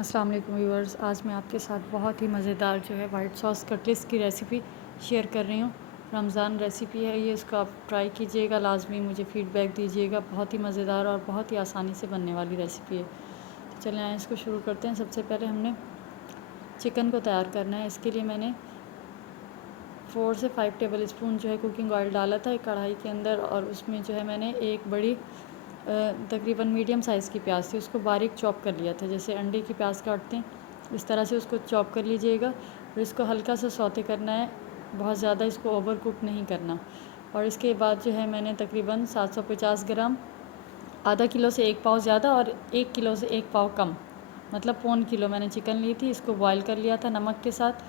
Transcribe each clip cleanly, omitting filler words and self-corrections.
अस्सलाम वालेकुम व्यूअर्स। आज मैं आपके साथ बहुत ही मज़ेदार जो है वाइट सॉस कटलेट्स की रेसिपी शेयर कर रही हूँ। रमज़ान रेसिपी है ये, इसको आप ट्राई कीजिएगा, लाजमी मुझे फ़ीडबैक दीजिएगा। बहुत ही मज़ेदार और बहुत ही आसानी से बनने वाली रेसिपी है। तो चलें आए इसको शुरू करते हैं। सबसे पहले हमने चिकन को तैयार करना है। इसके लिए मैंने 4 से 5 टेबल स्पून जो है कुकिंग ऑयल डाला था एक कढ़ाई के अंदर, और उसमें जो है मैंने एक बड़ी तकरीबन मीडियम साइज़ की प्याज थी, उसको बारीक चॉप कर लिया था। जैसे अंडे की प्याज काटते हैं इस तरह से उसको चॉप कर लीजिएगा, और इसको हल्का सा सौते करना है, बहुत ज़्यादा इसको ओवर कुक नहीं करना। और इसके बाद जो है मैंने तकरीबन 750 ग्राम, आधा किलो से 1 पाव ज़्यादा और 1 किलो से 1 पाव कम, मतलब पौन किलो मैंने चिकन ली थी। इसको बॉयल कर लिया था नमक के साथ,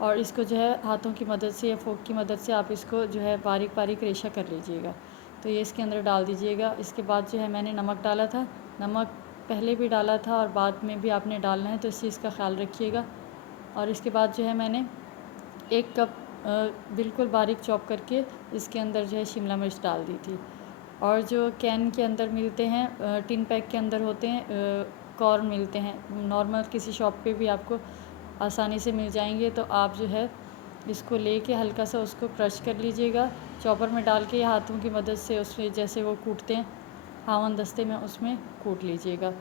और इसको जो है हाथों की मदद से या फोक की मदद से आप इसको जो है बारीक बारीक रेशा कर लीजिएगा। तो ये इसके अंदर डाल दीजिएगा। इसके बाद जो है मैंने नमक डाला था, नमक पहले भी डाला था और बाद में भी आपने डालना है, तो इस चीज़ का ख्याल रखिएगा। और इसके बाद जो है मैंने 1 कप बिल्कुल बारीक चॉप करके इसके अंदर जो है शिमला मिर्च डाल दी थी। और जो कैन के अंदर मिलते हैं, टिन पैक के अंदर होते हैं, कॉर्न मिलते हैं, नॉर्मल किसी शॉप पे भी आपको आसानी से मिल जाएंगे। तो आप जो है इसको लेके हल्का सा उसको क्रश कर लीजिएगा चॉपर में डाल के, या हाथों की मदद से उसमें जैसे वो कूटते हैं हावन दस्ते में, उसमें कूट लीजिएगा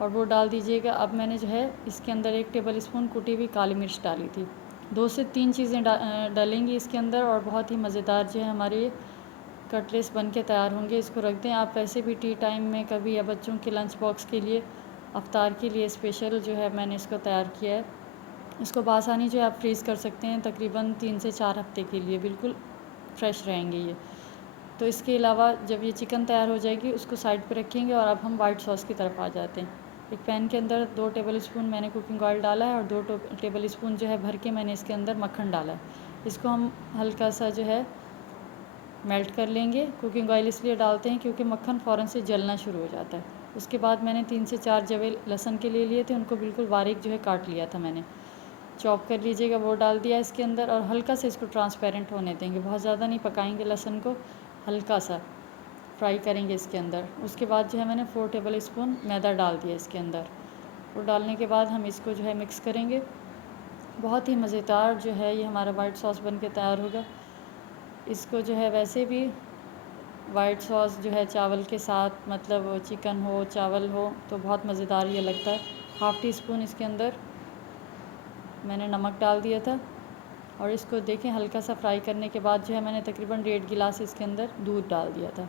और वो डाल दीजिएगा। अब मैंने जो है इसके अंदर 1 टेबल स्पून कुटी हुई काली मिर्च डाली थी। 2 से 3 चीज़ें डालेंगी इसके अंदर, और बहुत ही मज़ेदार जो है हमारे कटलेट्स बन के तैयार होंगे। इसको रख दें आप वैसे भी टी टाइम में कभी, या बच्चों के लंच बॉक्स के लिए, अफ्तार के लिए स्पेशल जो है मैंने इसको तैयार किया है। इसको बआसानी जो है आप फ्रीज़ कर सकते हैं, तकरीबन 3 से 4 हफ़्ते के लिए बिल्कुल फ़्रेश रहेंगे ये। तो इसके अलावा जब ये चिकन तैयार हो जाएगी उसको साइड पे रखेंगे, और अब हम वाइट सॉस की तरफ आ जाते हैं। एक पैन के अंदर 2 टेबल स्पून मैंने कुकिंग ऑयल डाला है, और 2 टेबल स्पून जो है भर के मैंने इसके अंदर मक्खन डाला है। इसको हम हल्का सा जो है मेल्ट कर लेंगे। कुकिंग ऑयल इसलिए डालते हैं क्योंकि मक्खन फ़ौरन से जलना शुरू हो जाता है। उसके बाद मैंने 3 से 4 जवे लहसुन के लिए थे, उनको बिल्कुल बारीक जो है काट लिया था मैंने, चॉप कर लीजिएगा, वो डाल दिया इसके अंदर, और हल्का से इसको ट्रांसपेरेंट होने देंगे। बहुत ज़्यादा नहीं पकाएंगे लहसुन को, हल्का सा फ्राई करेंगे इसके अंदर। उसके बाद जो है मैंने 4 टेबल स्पून मैदा डाल दिया इसके अंदर। वो डालने के बाद हम इसको जो है मिक्स करेंगे। बहुत ही मज़ेदार जो है ये हमारा वाइट सॉस बन के तैयार होगा। इसको जो है वैसे भी वाइट सॉस जो है चावल के साथ, मतलब चिकन हो चावल हो, तो बहुत मज़ेदार ये लगता है। हाफ़ टी स्पून इसके अंदर मैंने नमक डाल दिया था, और इसको देखें हल्का सा फ्राई करने के बाद जो है मैंने तकरीबन 1.5 गिलास इसके अंदर दूध डाल दिया था।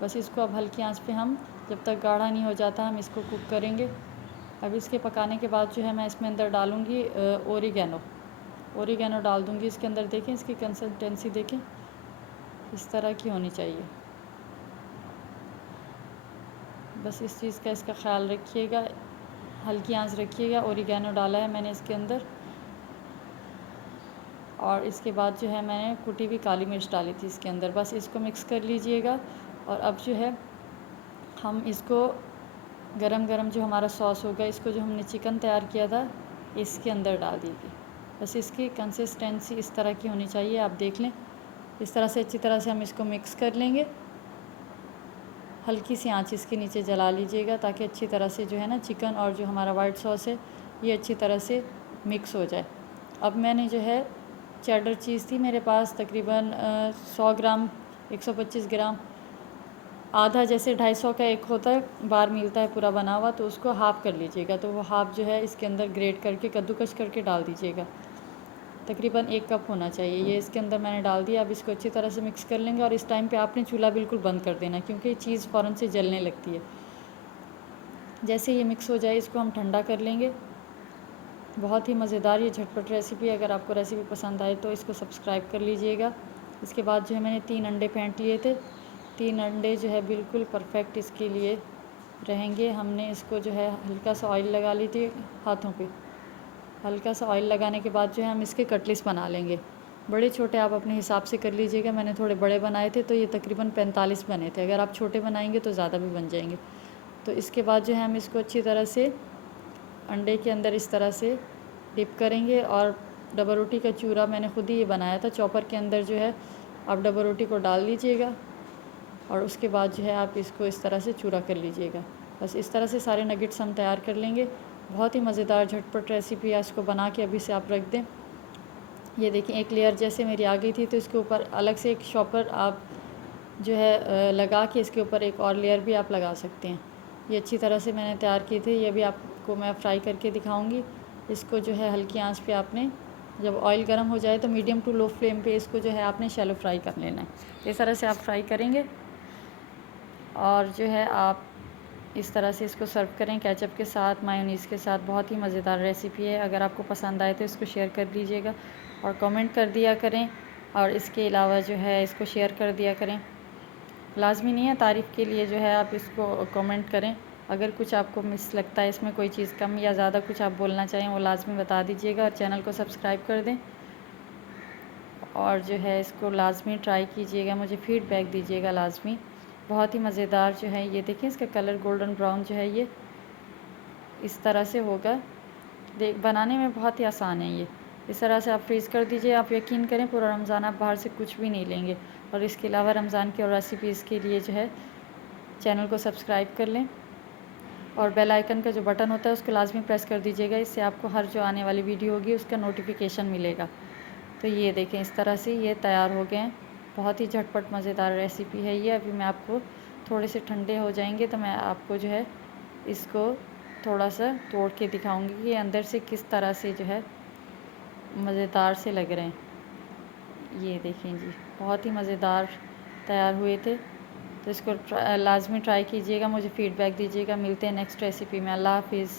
बस इसको अब हल्की आंच पे हम जब तक गाढ़ा नहीं हो जाता हम इसको कुक करेंगे। अब इसके पकाने के बाद जो है मैं इसमें अंदर डालूँगी ओरिगेनो डाल दूँगी इसके अंदर। देखें इसकी कंसिस्टेंसी देखें, इस तरह की होनी चाहिए। बस इस चीज़ का इसका ख्याल रखिएगा, हल्की आंच रखिएगा। ओरिगेनो डाला है मैंने इसके अंदर, और इसके बाद जो है मैंने कुटी हुई काली मिर्च डाली थी इसके अंदर। बस इसको मिक्स कर लीजिएगा, और अब जो है हम इसको गरम गरम जो हमारा सॉस होगा, इसको जो हमने चिकन तैयार किया था इसके अंदर डाल दीजिए। बस इसकी कंसिस्टेंसी इस तरह की होनी चाहिए, आप देख लें। इस तरह से अच्छी तरह से हम इसको मिक्स कर लेंगे। हल्की सी आंच इसके नीचे जला लीजिएगा, ताकि अच्छी तरह से जो है ना चिकन और जो हमारा वाइट सॉस है ये अच्छी तरह से मिक्स हो जाए। अब मैंने जो है चेडर चीज़ थी मेरे पास तकरीबन 100 ग्राम, 125 ग्राम, आधा, जैसे 250 का एक होता है बार मिलता है पूरा बना हुआ, तो उसको हाफ़ कर लीजिएगा। तो वो हाफ़ जो है इसके अंदर ग्रेट करके कद्दूकश करके डाल दीजिएगा। तकरीबन 1 कप होना चाहिए, ये इसके अंदर मैंने डाल दिया। अब इसको अच्छी तरह से मिक्स कर लेंगे, और इस टाइम पे आपने चूल्हा बिल्कुल बंद कर देना, क्योंकि चीज़ फ़ौरन से जलने लगती है। जैसे ये मिक्स हो जाए इसको हम ठंडा कर लेंगे। बहुत ही मज़ेदार ये झटपट रेसिपी है। अगर आपको रेसिपी पसंद आए तो इसको सब्सक्राइब कर लीजिएगा। इसके बाद जो है मैंने 3 अंडे फेंट लिए थे। 3 अंडे जो है बिल्कुल परफेक्ट इसके लिए रहेंगे। हमने इसको जो है हल्का सा ऑयल लगा ली थी हाथों पे। हल्का सा ऑयल लगाने के बाद जो है हम इसके कटलेट्स बना लेंगे। बड़े छोटे आप अपने हिसाब से कर लीजिएगा। मैंने थोड़े बड़े बनाए थे तो ये तकरीबन 45 बने थे। अगर आप छोटे बनाएंगे तो ज़्यादा भी बन जाएंगे। तो इसके बाद जो है हम इसको अच्छी तरह से अंडे के अंदर इस तरह से डिप करेंगे। और डबल रोटी का चूरा मैंने ख़ुद ही ये बनाया था चॉपर के अंदर। जो है आप डबल रोटी को डाल लीजिएगा, और उसके बाद जो है आप इसको इस तरह से चूरा कर लीजिएगा। बस इस तरह से सारे नगेट्स हम तैयार कर लेंगे। बहुत ही मज़ेदार झटपट रेसिपी है, इसको बना के अभी से आप रख दें। ये देखिए एक लेयर जैसे मेरी आ गई थी, तो इसके ऊपर अलग से एक शॉपर आप जो है लगा के इसके ऊपर एक और लेयर भी आप लगा सकते हैं। ये अच्छी तरह से मैंने तैयार की थी, ये भी आपको मैं फ्राई करके दिखाऊंगी। इसको जो है हल्की आंच पे आपने, जब ऑयल गर्म हो जाए तो मीडियम टू लो फ्लेम पे इसको जो है आपने शैलो फ्राई कर लेना है। इस तरह से आप फ्राई करेंगे और जो है आप इस तरह से इसको सर्व करें केचप के साथ, मायोनीज़ के साथ। बहुत ही मज़ेदार रेसिपी है। अगर आपको पसंद आए तो इसको शेयर कर दीजिएगा और कमेंट कर दिया करें, और इसके अलावा जो है इसको शेयर कर दिया करें। लाज़मी नहीं है, तारीफ़ के लिए जो है आप इसको कमेंट करें। अगर कुछ आपको मिस लगता है, इसमें कोई चीज़ कम या ज़्यादा कुछ आप बोलना चाहें, वो लाज़मी बता दीजिएगा। और चैनल को सब्सक्राइब कर दें और जो है इसको लाज़मी ट्राई कीजिएगा, मुझे फ़ीडबैक दीजिएगा लाज़मी। बहुत ही मज़ेदार जो है, ये देखिए इसका कलर गोल्डन ब्राउन जो है ये इस तरह से होगा। बनाने में बहुत ही आसान है ये। इस तरह से आप फ्रीज़ कर दीजिए। आप यकीन करें पूरा रमज़ान आप बाहर से कुछ भी नहीं लेंगे। और इसके अलावा रमज़ान की और रेसिपीज़ के लिए जो है चैनल को सब्सक्राइब कर लें और बेल आइकन का जो बटन होता है उसको लाज़मी प्रेस कर दीजिएगा। इससे आपको हर जो आने वाली वीडियो होगी उसका नोटिफिकेशन मिलेगा। तो ये देखें इस तरह से ये तैयार हो गए हैं। बहुत ही झटपट मज़ेदार रेसिपी है ये। अभी मैं आपको थोड़े से ठंडे हो जाएंगे तो मैं आपको जो है इसको थोड़ा सा तोड़ के दिखाऊंगी कि अंदर से किस तरह से जो है मज़ेदार से लग रहे हैं। ये देखें जी, बहुत ही मज़ेदार तैयार हुए थे। तो इसको लाज़मी ट्राई कीजिएगा, मुझे फ़ीडबैक दीजिएगा। मिलते हैं नेक्स्ट रेसिपी में। अल्लाह हाफ़िज़।